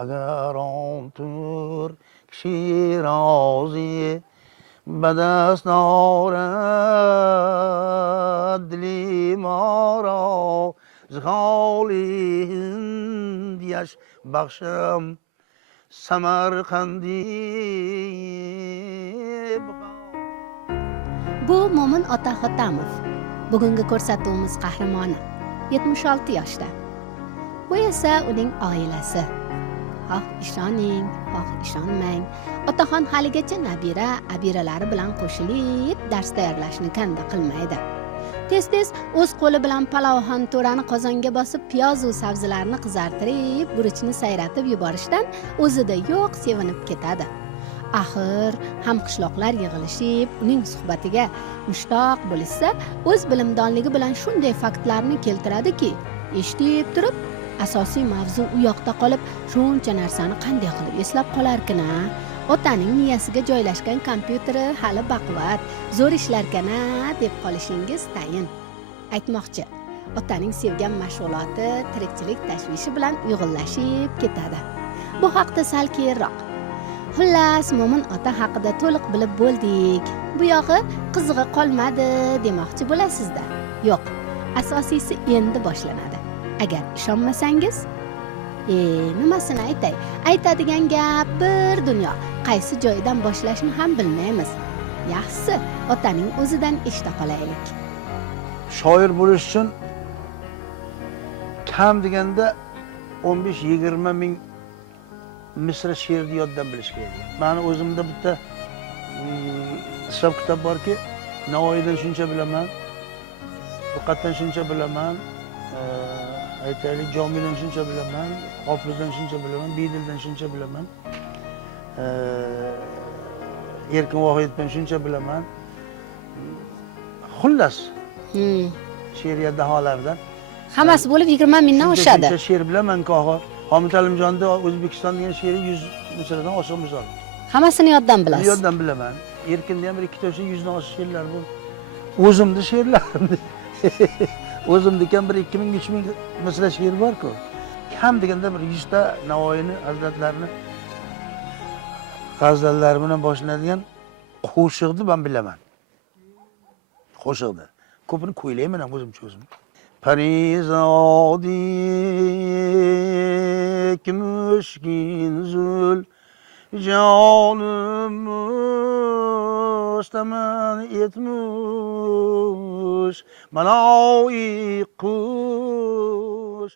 اگر آن ترک شیرازی به دست دارد دلی ما را ز خالی هندیش بخشم سمرقندی Bu Mo'min ota Hotamov. Bugungi ko'rsatuvimiz qahramoni 76 yoshda. Bu esa uning oilasi. Xoh ishoning, xoh ishonmang, otaxon haligacha nabira, abiralari bilan qo'shilib dars tayyorlashni kanda qilmaydi. Tez-tez o'z qo'li bilan palovxon to'rani qozonga bosib, piyoz va sabzilarni qizartirib, guruchni sayratib yuborishdan o'zida yo'q sevinib ketadi. Axir hamqishloqlar yig'ilishib, uning suhbatiga mushtoq bo'lishsa, o'z bilimdonligi bilan shunday faktlarni keltiradiki, eshitib turib, asosiy mavzu u yoqda qolib, shuncha narsani qanday qilib eslab qolarkin-a? Otaning miyasiga joylashgan kompyuteri hali baquvvat, zo'r ishlarkan-a deb qolishingiz tayin. Aytmoqchi, otaning sevgan mashg'uloti tirikchilik tashvishi bilan uyg'unlashib ketadi. Bu haqda sal keyinroq. Xullas, Mo'min ota haqida to'liq bilib bo'ldik. Bu yog'i qizig'i qolmadi demoqchi bo'lasizda. Yo'q, asosiysi endi boshlanadi. Agar ishonmasangiz, nimasini aytay? Aytadigan gap bir dunyo. Qaysi joydan boshlashni ham bilmaymiz. Yaxshisi, otaning o'zidan eshita qolaylik. Shoir bo'lish uchun kam deganda 15-20 ming misra she'rni yoddan bilish kerak. Meni o'zimda bitta hisob kitob borki, Navoiydan shuncha bilaman, Buqatdan shuncha bilaman, aytaylik Jomiydan shuncha bilaman, Hofizdan shuncha bilaman, Bedildan shuncha bilaman, Erkin Vohiddan shuncha bilaman. Xullas, she'riyat daholaridan Hammasi bo'lib 20 mingdan oshadi. Shuncha she'r bilaman ko'ho. Homid Alimjonda O'zbekiston degan she'ri 100 misradan oshiq misol. Hammasini yoddan bilasiz. Yoddan bilaman. Erkinda ham bir ikkita o'sha 100 dan oshiq she'rlar bor. O'zimni she'rlarimni. O'zimnikan bir 2000 3000 misra she'r bor-ku. Kam deganda bir 100 ta Navoiyni, Hazratlarini g'azallari bilan boshlanadigan qo'shiqni men bilaman. Qo'shiqni. Ko'pini kuylayman ham o'zimcha o'zim. Parizodi kumushkin zul canım mustaman etmiş malaik kuş.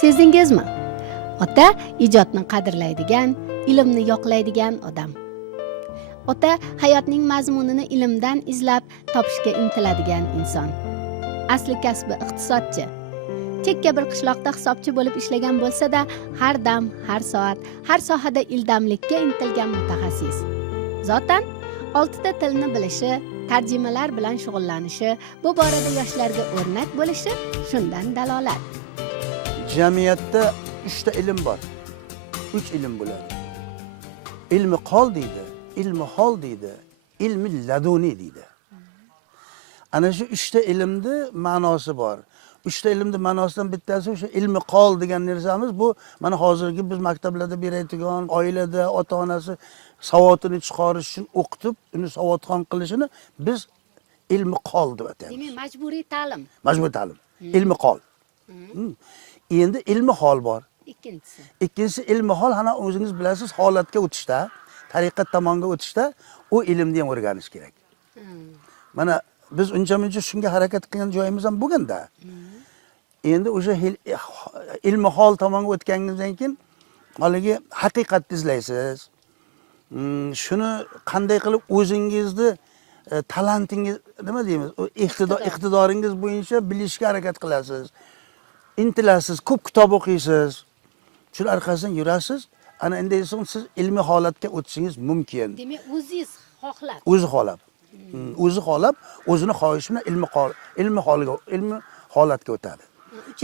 Sezdingizmi? Ota ijodni qadrlaydigan, ilmni yoqlaydigan odam. Ota hayotning mazmunini ilmdan izlab topishga intiladigan inson. Asli kasbi iqtisodchi. Chekka bir qishloqda hisobchi bo'lib ishlagan bo'lsa-da, har dam, har soat, har sohada ildamlikka intilgan mutaxassis. Zotan 6 ta tilni bilishi, tarjimalar bilan shug'ullanishi, bu borada yoshlarga o'rnak bo'lishi shundan dalolat. Jamiyatda 3 ta ilm bor. 3 ilm bo'ladi. Ilmi qol deydi, ilmi hol deydi, ilmi laduni deydi. Ana shu 3 ta ilmni ma'nosi bor. 3 ta ilmning ma'nosidan bittasi o'sha ilmi qol degan narsamiz. Bu mana hozirgi biz maktablarda beradigan, oilada ota-onasi savodini chiqarish uchun o'qitib, uni savodxon qilishini biz ilmi qol deb ataymiz. Demak, majburiy ta'lim. Majburiy ta'lim. Ilmi qol. Endi ilmi hol bor. Ikkinchisi ilmi hol, ana o'zingiz bilasiz, holatga o'tishda, tariqat tomonga o'tishda u ilmni ham o'rganish kerak. Mana biz uncha-muncha shunga harakat qilgan joyimiz ham bo'lganda. Endi o'sha ilmi hol tomonga o'tganingizdan keyin haligi haqiqatni izlaysiz. Shuni qanday qilib o'zingizni talantingiz, nima deymiz, iqtidoringiz bo'yicha bilishga harakat qilasiz. Intilasiz, ko'p kitob o'qiysiz. Shular orqasidan yurasiz. Ana endi so'ng siz ilmiy holatga o'tishingiz mumkin. Demak, o'zingiz xohlab. O'zi xohlab. O'zi xohlab, o'zini xohishi bilan ilmiy holatga o'tadi.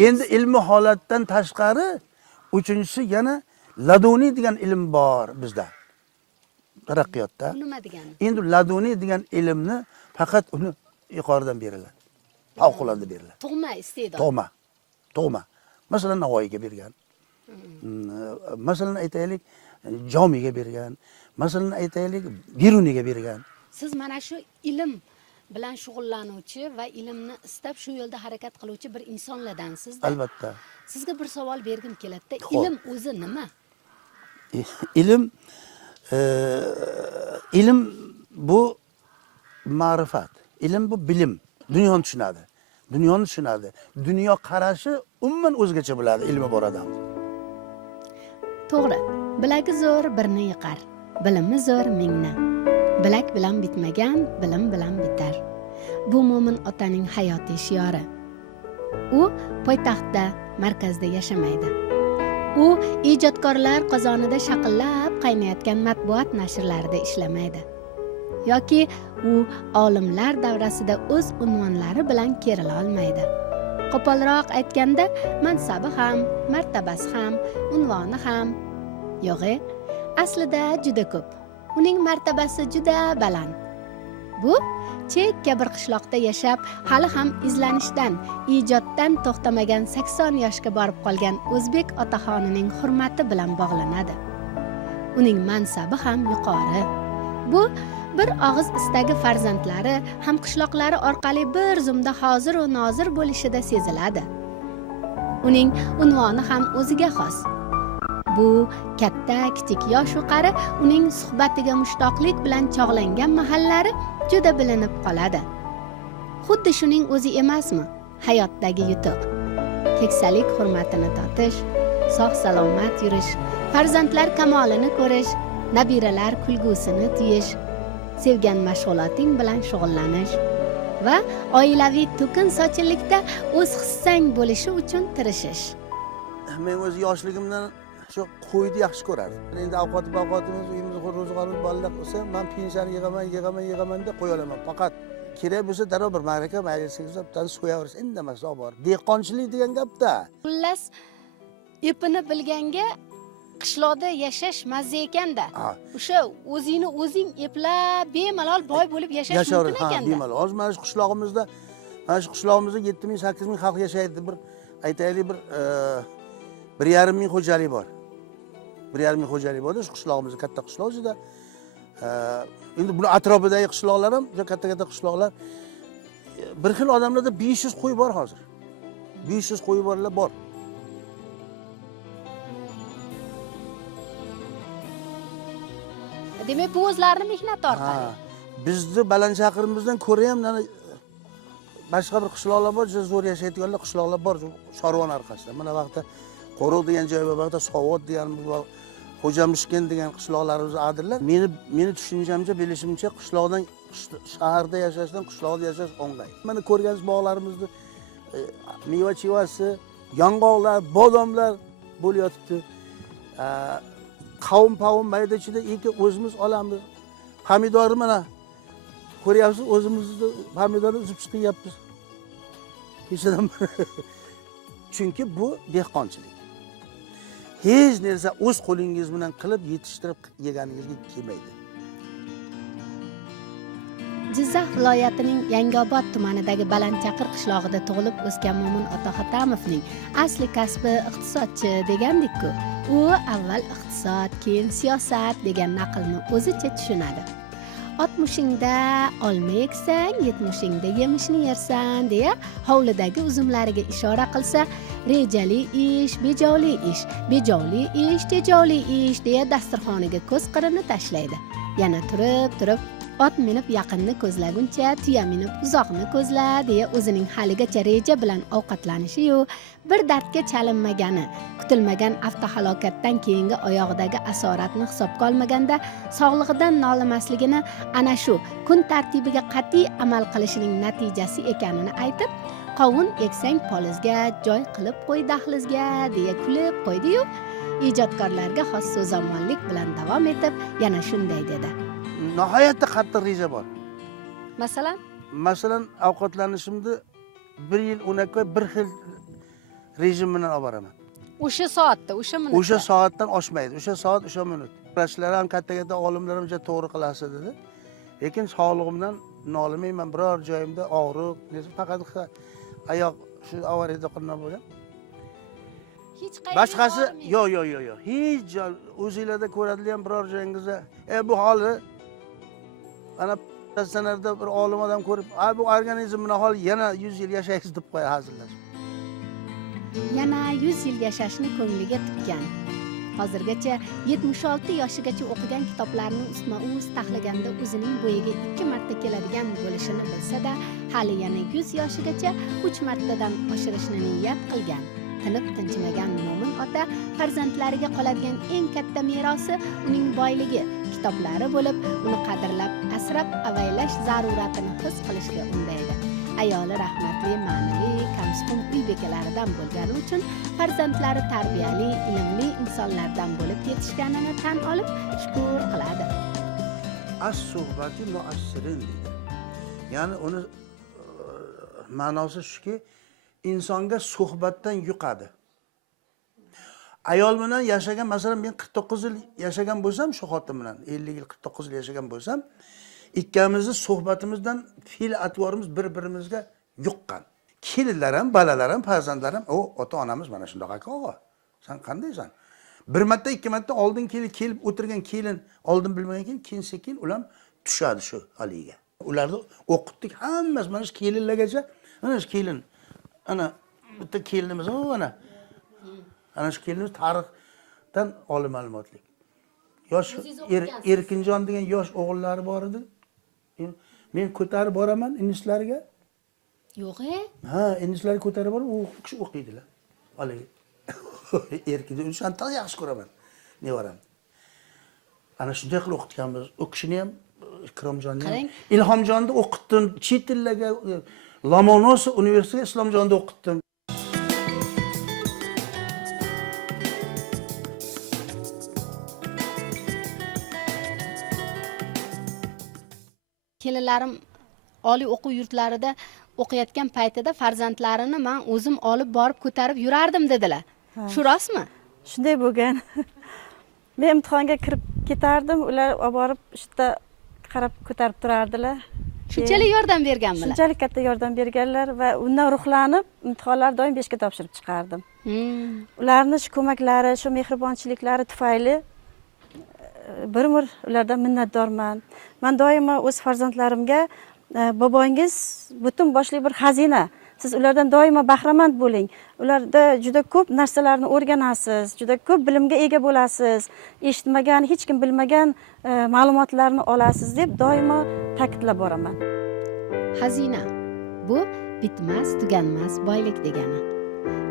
Endi ilmiy holatdan tashqari uchinchisi yana laduni degan ilm bor bizda. taraqqiyotda. Nima degani? Endi laduniy degan ilmni faqat uni yuqoridan beriladi. Favqulodda beriladi. Tug'ma iste'dod. Tug'ma. Masalan, Navoiyga bergan. Masalan, aytaylik, Jomiga bergan. Masalan, aytaylik, Biruniga bergan. Siz mana shu ilm bilan shug'ullanuvchi va ilmni istab shu yo'lda harakat qiluvchi bir insonlardansizda. Albatta. Sizga bir savol bergim keladi. Xo'p. Ilm o'zi nima? Ilm bu ma'rifat. Ilm bu bilim. Dunyoni tushunadi. Dunyo qarashi umuman o'zgacha bo'ladi ilmi bor odam. To'g'ri. Bilagi zo'r birni yiqar. Bilimi zo'r mingni. Bilak bilan bitmagan, bilim bilan bitar. Bu mo'min otaning hayotiy shiori. U poytaxtda, markazda yashamaydi. U ijodkorlar qozonida shaqillab qaynayotgan matbuot nashrlarida ishlamaydi. Yoki u olimlar davrasida o'z unvonlari bilan kerila olmaydi. Qo'polroq aytganda, mansabi ham, martabasi ham, unvoni ham yo'g'i, aslida juda ko'p. Uning martabasi juda baland. Bu chekka bir qishloqda yashab, hali ham izlanishdan, ijoddan to'xtamagan 80 yoshga borib qolgan o'zbek otaxonining hurmati bilan bog'lanadi. Uning mansabi ham yuqori. Bu bir og'iz istagi farzandlari ham qishloqlari orqali bir zumda hozir va nozir bo'lishida seziladi. Uning unvoni ham o'ziga xos. Bu katta, kichik, yosh va qari uning suhbatiga mushtoqlik bilan chog'langan mahallari juda bilinib qoladi. Xuddi shuning o'zi emasmi? Hayotdagi yutuq. Keksalik hurmatini totish, sog' salomat yurish, farzandlar kamolini ko'rish, nabiralar kulgusini tuyish, sevgan mashg'uloting bilan shug'ullanish va oilaviy to'kin sochillikda o'z hissang bo'lishi uchun tirishish. Men o'z yoshligimdan shu qo'yni yaxshi ko'rardim. Endi ovqatimiz uyimizda ro'zg'orimiz bolalar bo'lsa, men pensiya yig'aman deb qo'ya olaman. Faqat kerak bo'lsa darrov bir ma'raka mayliga bittani so'yaverish, indamas bor. Dehqonchilik degan gapda. Xullas, ipini bilganga qishloqda yashash mazza ekanda. O'sha o'zingni o'zing eplab bemalol boy bo'lib yashash mumkin ekanda. Bemalol. Hozir mana shu qishlog'imizda, 7000 8000 xalq yashaydi. Bir aytaylik bir 1,5 ming xo'jalik bor. 1,5 ming xo'jalik bor. Shu qishlog'imizda katta qishloq juda. Endi buni atrofidagi qishloqlar ham juda katta qishloqlar. Bir xil odamlarda 500 qo'y bor hozir. 500 qo'y borlar bor. Demak, bu o'zlarini mehnat orqali. Bizni Balandchaqirimizdan ko'ra ham boshqa bir qishloqlar bor, juda zo'r yashaydiganlar qishloqlar bor, Shorvon orqasida. Mana vaqtda Qo'roq degan joy bor, vaqtda Sovot degan, Xo'jamishkin degan qishloqlarimiz adirlar. Meni tushunchamcha, bilishimcha qishloqdan shaharda yashashdan qishloqda yashash o'ng'ay. Mana ko'rganingiz bog'larimizni meva-chevasi, yong'oqlar, bodomlar bo'layotibdi. Qavm mayda-chuyda o'zimiz olamiz. Pomidorni mana ko'ryapsiz, o'zimizni pomidorni uzib chiqyapmiz. Kechadan chunki bu dehqonchilik. Hech narsa o'z qo'lingiz bilan qilib yetishtirib yeganingizga kelmaydi. Jizzax viloyatining Yangiobod tumanidagi Balandchaqir qishlog'ida tug'ilib o'sgan Mo'min Ota Hotamovning asli kasbi iqtisodchi degandik-ku. U avval iqtisod, keyin siyosat degan naqlni o'zicha tushunadi. 60-ingda olma eksang, 70-ingda yemishni yersan deya hovlidagi uzumlariga ishora qilsa, rejali ish, bejovli ish, bejovli ish, tejovli ish deya dasturxoniga ko'z qirini tashlaydi. Yana turib ot minib yaqinni ko'zlaguncha tuya minib uzoqni ko'zla deya o'zining haligacha reja bilan ovqatlanishi-yu, bir dardga chalinmagani, kutilmagan avtohalokatdan keyingi oyog'idagi asoratni hisobga olmaganda sog'lig'idan nolimasligini ana shu kun tartibiga qat'iy amal qilishining natijasi ekanini aytib, qovun eksang polizga, joy qilib qo'y dahlizga deya kulib qo'ydi-yu, ijodkorlarga xos so'zamollik bilan davom etib yana shunday dedi. Nihoyatda qattiq reja bor. Masalan, ovqatlanishimni 1 yil 10 oy bir xil rejim bilan olib boraman. O'sha soatda, o'sha minutda. O'sha soatdan oshmaydi. O'sha soat, o'sha minut. vrachlar ham katta olimlar ham juda to'g'ri qilasiz dedi. Lekin sog'lig'imdan nolimayman, biror joyimda og'riq, faqat oyoq shu avariyada qilgan bo'lgan. Hech qayerga Boshqasi bormaysiz. yo'q. Hech joy o'zingizlarda ko'radigan biror joyingizda, bu holi ana sanarda bir olim odam ko'rib, bu organizm buni hol yana 100 yil yashaysiz deb qo'yadi hazillashib. Yana 100 yil yashashni ko'ngliga tutgan. Hozirgacha 76 yoshigacha o'qigan kitoblarini ustma-ust taxlaganda o'zining bo'yiga 2 marta keladigan bo'lishini bilsa-da, hali yana 100 yoshigacha 3 martadan oshirishni niyat qilgan. Tinib tinchimagan Mo'min ota farzandlariga qoladigan eng katta merosi uning boyligi, kitoblari bo'lib, uni qadrlab, asrab avaylash zaruratini his qilishga undaydi. Ayoli rahmatli, ma'naviy, kamsuqum uy bekalaridan bo'lgani uchun farzandlari tarbiyali, ilmli insonlardan bo'lib yetishganini tan olib shukr qiladi. As-suhbati mu'assirin deydi. Ya'ni uni ma'nosi shuki, insonga suhbatdan yuqadi. Ayol bilan yashagan, masalan, men 49 yil yashagan bo'lsam, shu xotin bilan 50 yil, 49 yil yashagan bo'lsam, ikkamizni suhbatimizdan fe'l atvorimiz bir-birimizga yuqqan. Kelinlar ham, balalar ham, farzandlar ham, ota-onamiz mana shundoq aka og'a. Sen qandaysan? Bir marta, ikki marta oldin kelib o'tirgan kelin, oldin bilmagan keyin sekin ular tushadi shu haliga. Ularni o'qitdik, hammasi mana shu kelinlargacha, mana shu kelin, ana bitta kelinimiz, ana shu kelinimiz tarixdan oli ma'lumotli. Yosh Erkinjon degan yosh o'g'illari bor edi. Men ko'tarib boraman indislarga. Yo'q-e? Ha, indislarga ko'tarib borib, u kishi o'qiydilar. Haligi. Erkinjon shundan yaxshi ko'raman. Nevaram. Ana shunday qilib o'qitganmiz. U kishini ham Ikromjonni ham, Ilhomjonni o'qitdim. Chet tillarga Lomonosov universitetiga Islomjonni o'qitdim. Kelinlarim oliy o'quv yurtlarida o'qiyotgan paytida farzandlarini men o'zim olib borib ko'tarib yurardim dedilar. Shu rostmi? Shunday bo'lgan. Men imtihonga kirib ketardim, ular olib borib ishda qarab ko'tarib turardilar. Shunchalik yordam berganmilar. Shunchalik katta yordam berganlar va undan ruhlanib imtihonlar doim 5 ga topshirib chiqardim. Ularning shu ko'maklari, shu mehribonchiliklari tufayli bir umr ulardan minnatdorman. Men doimo o'z farzandlarimga bobongiz butun boshli bir xazina. Siz ulardan doimo bahramand bo'ling. Ularda juda ko'p narsalarni o'rganasiz, juda ko'p bilimga ega bo'lasiz. Eshitmagan, hech kim bilmagan ma'lumotlarni olasiz deb doimo ta'kidlab boraman. Xazina bu bitmas, tuganmas boylik degani.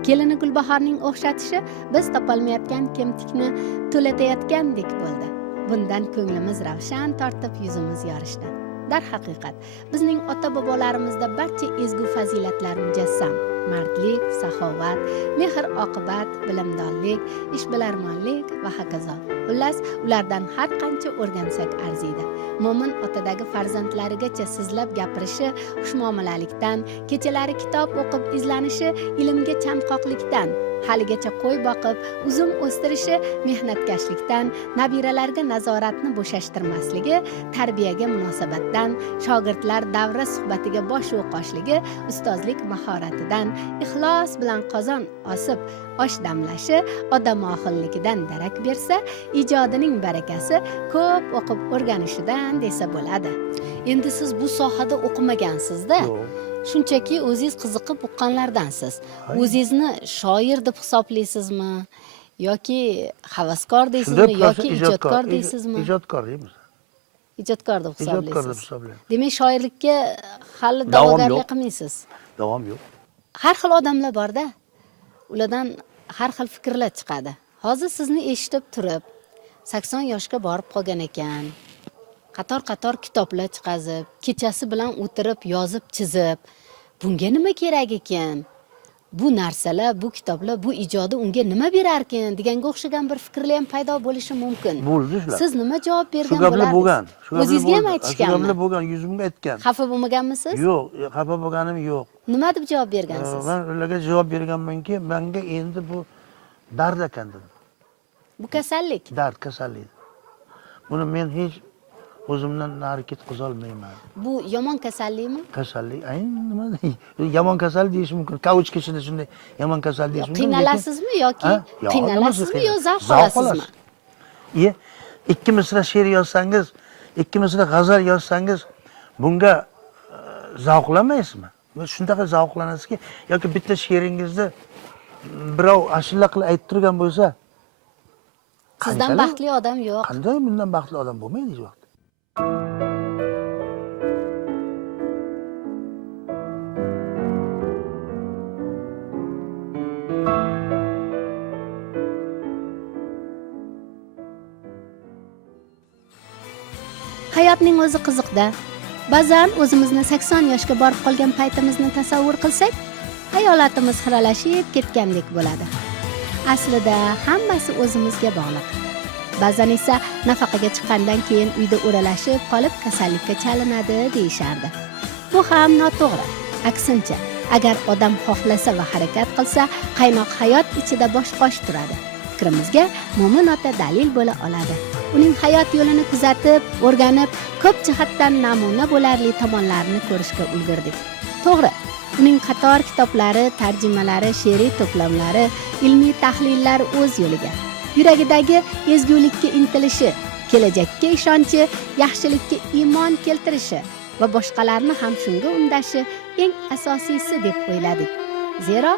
Kelini Gulbahorning o'xshatishi biz topolmayotgan kemtikni to'latayotgandek bo'ldi. Bundan ko'nglimiz ravshan tortib, yuzimiz yorishdi. Darhaqiqat, bizning ota-bobolarimizda barcha ezgu fazilatlar mujassam. Mardlik, saxovat, mehr-oqibat, bilimdonlik, ishbilarmonlik va hokazo. Xullas, ulardan har qancha o'rgansak arziydi. Mo'min otadagi farzandlarigacha sizlab gapirishi xushmuomalalikdan, kechalari kitob o'qib izlanishi ilmga chanqoqlikdan, haligacha qo'y boqib, uzum o'stirishi mehnatkashlikdan, nabiralarga nazoratni bo'shashtirmasligi, tarbiyaga munosabatdan, shogirdlar davra suhbatiga bosh o'qoshligi, ustozlik mahoratidan, ixlos bilan qozon osib, osh damlashi odamohilligidan darak bersa, ijodining barakasi ko'p o'qib o'rganishidan desa bo'ladi. Endi siz bu sohada o'qimagansiz-da. Shunchaki o'zingiz qiziqib o'qqanlardansiz. O'zingizni shoir deb hisoblaysizmi yoki havaskor deysizmi yoki ijodkor deysizmi? Ijodkor deymiz. Ijodkor deb hisoblaysiz. Ijodkor deb hisoblayman. Demak, shoirlikka hali da'vogarlik qilmaysiz. Davom yo'q. Har xil odamlar bor-da. Ulardan har xil fikrlar chiqadi. Hozir sizni eshitib turib, 80 yoshga borib qolgan ekan. Qator-qator kitoblar chiqazib, kechasi bilan o'tirib, yozib, chizib, bunga nima kerak ekan? Bu narsalar, bu kitoblar, bu ijodi unga nima berar ekan deganga o'xshagan bir fikrlar ham paydo bo'lishi mumkin. Bo'ldi shular. Siz nima javob bergan bo'lardingiz? Shu gaplar bo'lgan. O'zingizga ham aytishganmi? Shu gaplar bo'lgan, yuzimga aytgan. Xafa bo'lmaganmisiz? Yo'q, xafa bo'lganim yo'q. Nima deb javob bergansiz? Men ularga javob berganmanki, menga endi bu dard ekan dedim. Bu kasallik. Dard, kasallik. buni men hech o'zimdan nari ketkazolmayman. Bu yomon kasallikmi? Kasallik, nima yomon kasal deyish mumkin. Kauch kishida shunday yomon kasal deyish mumkin. Qiynalasizmi yoki Ha? qiynalasizmi yo zavq Zavq olasizmi? Ikki misra she'r yozsangiz, ikki misra g'azal yozsangiz, bunga zavqlanmaysizmi? Shundaqa zavqlanasizki, yoki bitta she'ringizni birov ashula qilib aytib turgan bo'lsa, Sizdan baxtli odam yo'q. qanday bundan baxtli odam bo'lmaydi hech vaqt. Hayotning o'zi qiziqda. Ba'zan o'zimizni 80 yoshga borib qolgan paytimizni tasavvur qilsak, hayolatimiz xiralashib ketgandek bo'ladi. Aslida hammasi o'zimizga bog'liq. Ba'zan esa nafaqaga chiqqandan keyin uyda o'ralashib qolib kasallikka chalinadi deyishardi. Bu ham noto'g'ri. Aksincha, agar odam xohlasa va harakat qilsa, qaynoq hayot ichida bosh-qosh turadi. Fikrimizga Mo'min ota dalil bo'la oladi. Uning hayot yo'lini kuzatib, o'rganib, ko'p jihatdan namuna bo'larli tomonlarini ko'rishga ulgurdik. To'g'ri, uning qator kitoblari, tarjimalari, she'riy to'plamlari, ilmiy tahlillari o'z yo'liga, yuragidagi ezgulikka intilishi, kelajakka ishonchi, yaxshilikka iymon keltirishi va boshqalarni ham shunga undashi eng asosiysi deb o'yladik. Zero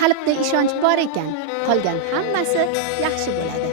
qalbda ishonch bor ekan, qolgan hammasi yaxshi bo'ladi.